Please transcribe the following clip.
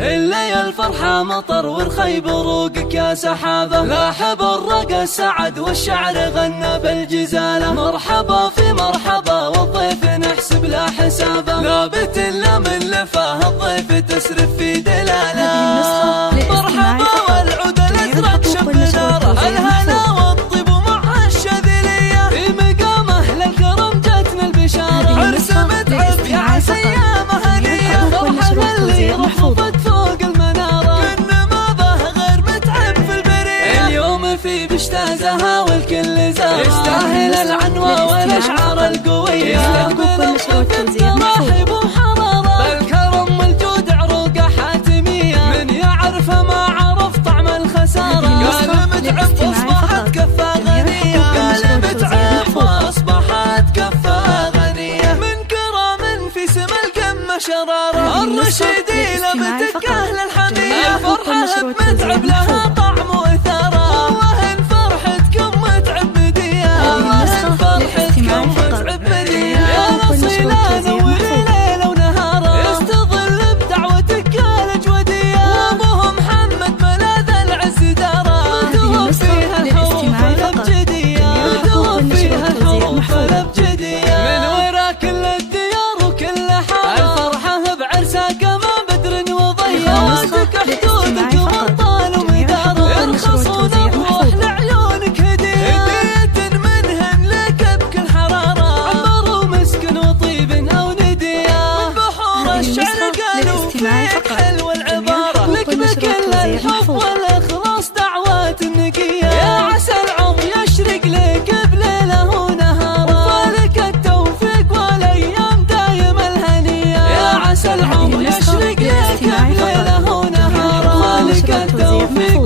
اللي الفرحة مطر والخيب بروقك يا سحابة، لاحب الرقى سعد والشعر غنى بالجزالة. مرحبا في مرحبا والضيف نحسب لا حسابه، لابت الا من لفاه الضيف تسرف في دلاله. مرحبا والعود الازرق شب ناره، الهنا والطيب ومع الشذلية، في مقام اهل الكرم جاتنا البشارة. عرس متعب يا عسى ايامه هنية، فرحة اللي رفضت فوق المنارة، كن ما به غير متعب في البرية. اليوم في بشتازها والكل زارها، يستاهل العنوى والاشعار القوية، من الطف الرحب وحرارة، بالكرم والجود عروقه حاتمية، من يعرفه ما عرف طعم الخسارة. قال متعب واصبحت كفة غنية، قال متعب واصبحت كفة غنية، من كرم في سما القمة شرارة. الرشيدي لبتك اهل الحمية، الفرحة بمتعب لها طعم وثارة، وهن فرحتكم متعب بدية، وهن فرحتكم متعب بدية. يا نصيلة نوري ليلة ونهارة، يستظل بدعوتك يا الجودية، وابوه محمد ملاذ العز دارة، مدوب فيها الحروف الابجدية، مدوب فيها الحروف الابجدية. من ورا كل الديار وكل حارة، الفرحة بعرسها كما بدر وضيا، خواتك حدودك وبطال ومدارة، يرخصون بروح لعيونك هدية، هدية منهن لك بكل حرارة، عمر ومسكن وطيب او ندية، من بحور الشعر قالوا فيك حلو العبارة، لك بكل الحب والاخلاص دعوات النقية. يا عسى العمر يشرق لك بليله ونهاره، وفالك التوفيق والايام دايم الهنية. يا عسى العمر يشرق لك بليله ونهاره، وفالك التوفيق